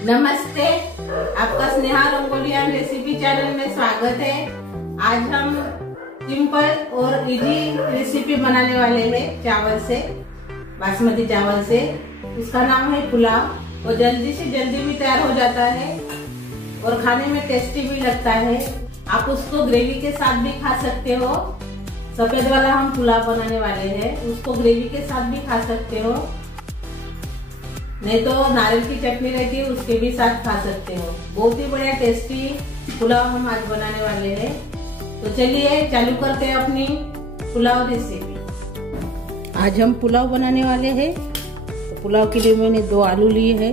नमस्ते, आपका Sneha रंगोलियन recipe channel में स्वागत है। आज हम सिंपल और इजी रेसिपी बनाने वाले हैं चावल से, बासमती चावल से। इसका नाम है पुलाव और जल्दी से जल्दी भी तैयार हो जाता है और खाने में टेस्टी भी लगता है। आप उसको ग्रेवी के साथ भी खा सकते हो। सफेद वाला हम पुलाव बनाने वाले हैं, उसको ग्रेवी के साथ भी खा सकते हो, नहीं तो नारियल की चटनी रहती है उसके भी साथ खा सकते हो। बहुत ही बढ़िया टेस्टी पुलाव हम आज बनाने वाले हैं। तो चलिए चालू करते हैं अपनी पुलाव रेसिपी। आज हम पुलाव बनाने वाले हैं। तो पुलाव के लिए मैंने 2 आलू लिए हैं,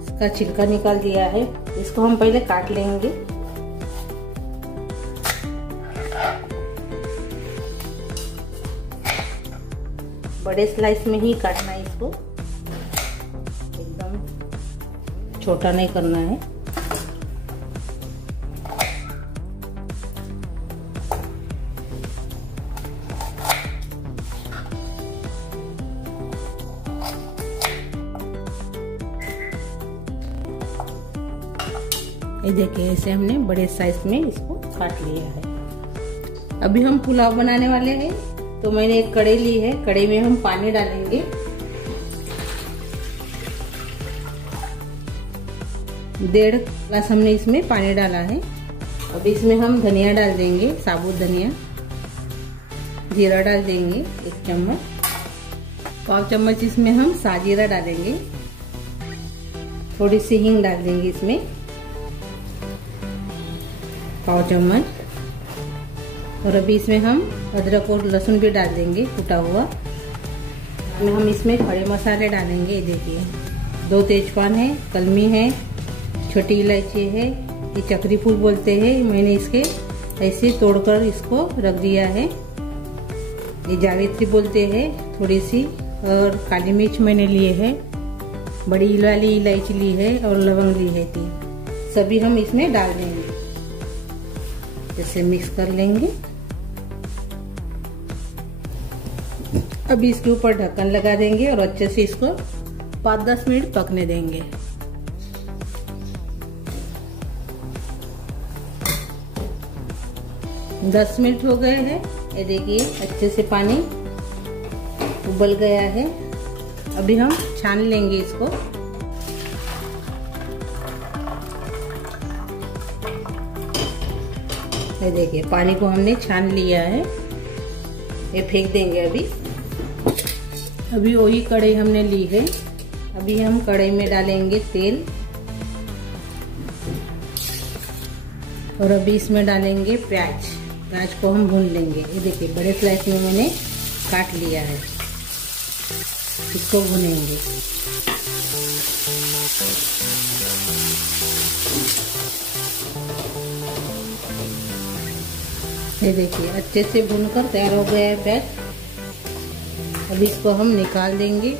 इसका छिलका निकाल दिया है। इसको हम पहले काट लेंगे। बड़े स्लाइस में ही काटना है, इसको छोटा नहीं करना है। ये देखिए, ऐसे हमने बड़े साइज में इसको काट लिया है। अभी हम पुलाव बनाने वाले हैं। तो मैंने एक कढ़ाई ली है, कढ़ाई में हम पानी डालेंगे। 1.5 गिलास हमने इसमें पानी डाला है। अब इसमें हम धनिया डाल देंगे, साबुत धनिया। जीरा डाल देंगे 1 चम्मच, 1/4 चम्मच इसमें हम साजीरा डालेंगे। थोड़ी सी हींग डाल देंगे इसमें 1/4 चम्मच। और अभी इसमें हम अदरक और लहसुन भी डाल देंगे कुटा हुआ। हम इसमें खड़े मसाले डालेंगे। ये देखिए, 2 तेजपान है, कलमी है, छोटी इलायची है, ये चक्री फूल बोलते हैं। मैंने इसके ऐसे तोड़कर इसको रख दिया है। ये जावित्री बोलते हैं थोड़ी सी। और काली मिर्च मैंने लिए है, बड़ी वाली इलायची ली है और लवंग ली है 3। सभी हम इसमें डाल देंगे, जैसे मिक्स कर लेंगे। अभी इसके ऊपर ढक्कन लगा देंगे और अच्छे से इसको 5-10 मिनट पकने देंगे। दस मिनट हो गए हैं। ये देखिए, अच्छे से पानी उबल गया है। अभी हम छान लेंगे इसको। ये देखिए, पानी को हमने छान लिया है। ये फेंक देंगे। अभी वही कढ़ाई हमने ली है। अभी हम कढ़ाई में डालेंगे तेल और अभी इसमें डालेंगे प्याज। प्याज को हम भून लेंगे। ये देखिए, बड़े स्लाइस में मैंने काट लिया है, इसको भूनेंगे। ये देखिए, अच्छे से भूनकर तैयार हो गया है प्याज। अब इसको हम निकाल देंगे।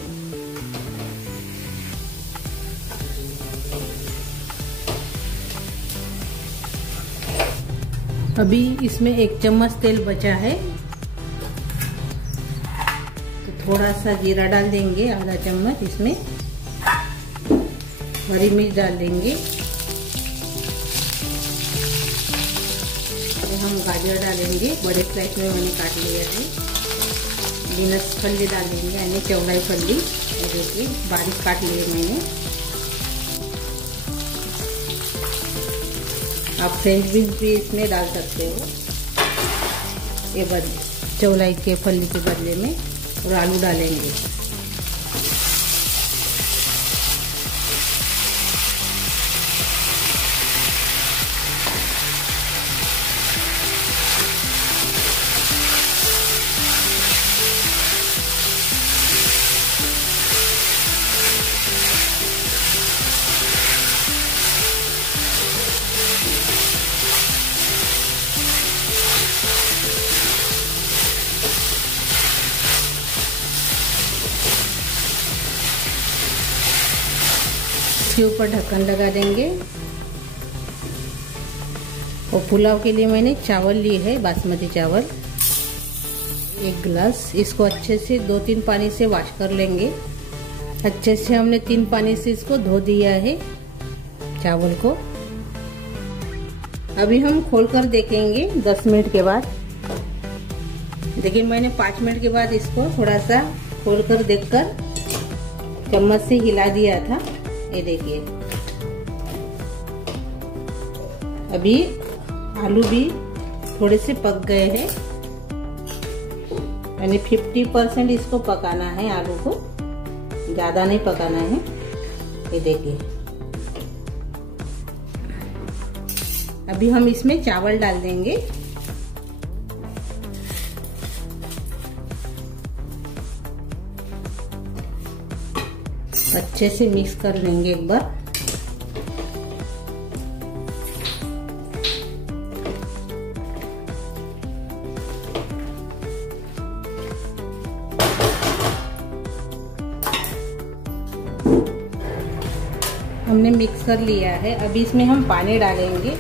अभी इसमें 1 चम्मच तेल बचा है, तो थोड़ा सा जीरा डाल देंगे, आधा चम्मच। इसमें हरी मिर्च डाल देंगे। तो हम गाजर डालेंगे, बड़े स्लाइस में मैंने काट लिया है। बीनस फली डाल देंगे, यानी चौलाई फली। देखिए, बारीक काट लिए मैंने। आप फ्रेंच बीन्स भी इसमें डाल सकते हो, ये चौलाई के फली के बदले में। और आलू डालेंगे। इसके ऊपर ढक्कन लगा देंगे। और पुलाव के लिए मैंने चावल लिए है, बासमती चावल 1 गिलास। इसको अच्छे से 2-3 पानी से वॉश कर लेंगे। अच्छे से हमने 3 पानी से इसको धो दिया है। चावल को। अभी हम खोलकर देखेंगे 10 मिनट के बाद। लेकिन मैंने 5 मिनट के बाद इसको थोड़ा सा खोलकर देखकर चम्मच से हिला दिया था। ये देखिए अभी आलू भी थोड़े से पक गए हैं, यानी 50% इसको पकाना है, आलू को ज्यादा नहीं पकाना है। ये देखिए अभी हम इसमें चावल डाल देंगे। अच्छे से मिक्स कर लेंगे एक बार। हमने मिक्स कर लिया है। अभी इसमें हम पानी डालेंगे।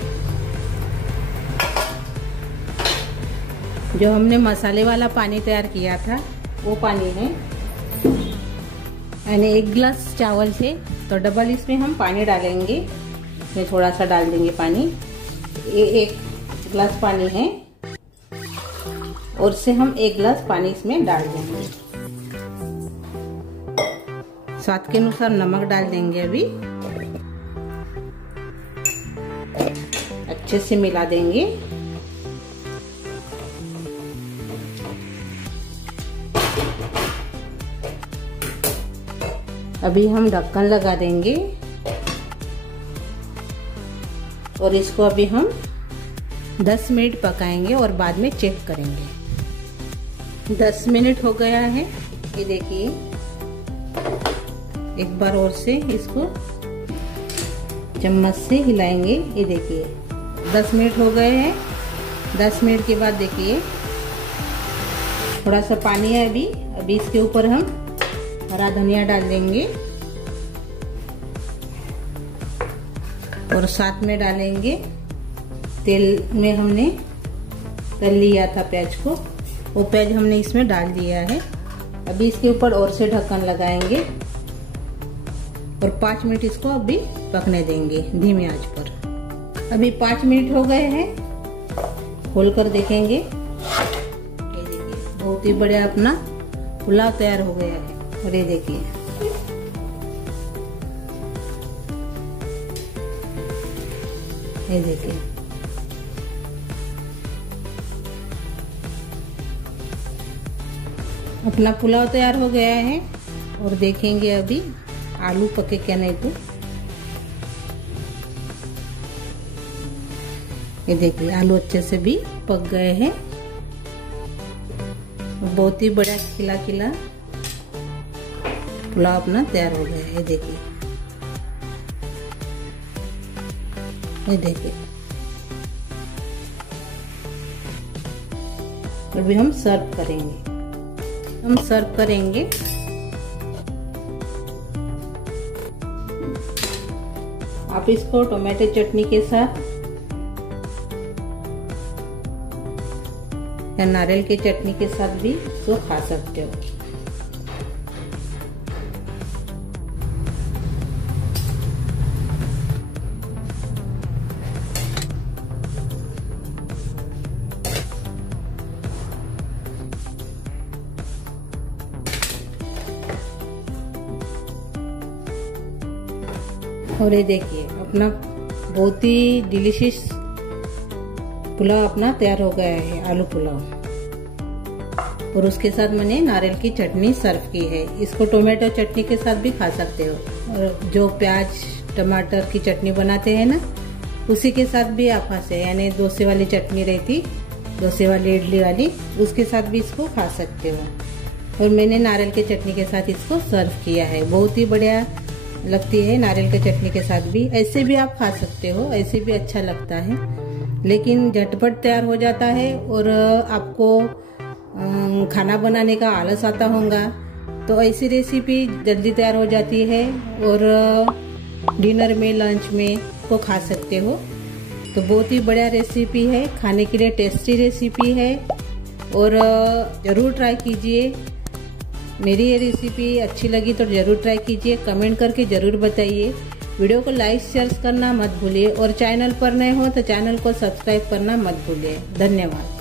जो हमने मसाले वाला पानी तैयार किया था वो पानी है, यानी 1 गिलास चावल से तो डबल इसमें हम पानी डालेंगे। इसमें थोड़ा सा डाल देंगे पानी। ये 1 गिलास पानी है और से हम 1 गिलास पानी इसमें डाल देंगे। स्वाद के अनुसार नमक डाल देंगे। अभी अच्छे से मिला देंगे। अभी हम ढक्कन लगा देंगे और इसको अभी हम 10 मिनट पकाएंगे और बाद में चेक करेंगे। 10 मिनट हो गया है। ये देखिए एक बार और से इसको चम्मच से हिलाएंगे। ये देखिए 10 मिनट हो गए हैं। 10 मिनट के बाद देखिए थोड़ा सा पानी है अभी इसके ऊपर हम हरा धनिया डाल देंगे और साथ में डालेंगे तेल में हमने तल लिया था प्याज को, वो प्याज हमने इसमें डाल दिया है। अभी इसके ऊपर और से ढक्कन लगाएंगे और 5 मिनट इसको अभी पकने देंगे धीमी आंच पर। अभी 5 मिनट हो गए हैं। खोलकर देखेंगे। ये देखिए बहुत ही बढ़िया अपना पुलाव तैयार हो गया है। और ये देखिए अपना पुलाव तैयार हो गया है। और देखेंगे अभी आलू पके क्या नहीं। तो ये देखिए आलू अच्छे से भी पक गए हैं। बहुत ही बड़ा खिला खिला पुलाव अपना तैयार हो गया है। ये देखिए अभी हम सर्व करेंगे। आप इसको टोमेटो चटनी के साथ या नारियल की चटनी के साथ भी इसको खा सकते हो। और ये देखिए अपना बहुत ही डिलीशियस पुलाव अपना तैयार हो गया है, आलू पुलाव। और उसके साथ मैंने नारियल की चटनी सर्व की है। इसको टोमेटो चटनी के साथ भी खा सकते हो, और जो प्याज टमाटर की चटनी बनाते हैं ना, उसी के साथ भी आप खा सकते, यानी डोसे वाली चटनी रहती, डोसे वाली इडली वाली, उसके साथ भी इसको खा सकते हो। और मैंने नारियल की चटनी के साथ इसको सर्व किया है। बहुत ही बढ़िया लगती है नारियल की चटनी के साथ भी। ऐसे भी आप खा सकते हो, ऐसे भी अच्छा लगता है, लेकिन झटपट तैयार हो जाता है और आपको खाना बनाने का आलस आता होगा, तो ऐसी रेसिपी जल्दी तैयार हो जाती है और डिनर में लंच में को खा सकते हो। तो बहुत ही बढ़िया रेसिपी है, खाने के लिए टेस्टी रेसिपी है और ज़रूर ट्राई कीजिए। मेरी ये रेसिपी अच्छी लगी तो ज़रूर ट्राई कीजिए, कमेंट करके ज़रूर बताइए। वीडियो को लाइक शेयर करना मत भूलिए और चैनल पर नए हो तो चैनल को सब्सक्राइब करना मत भूलिए। धन्यवाद।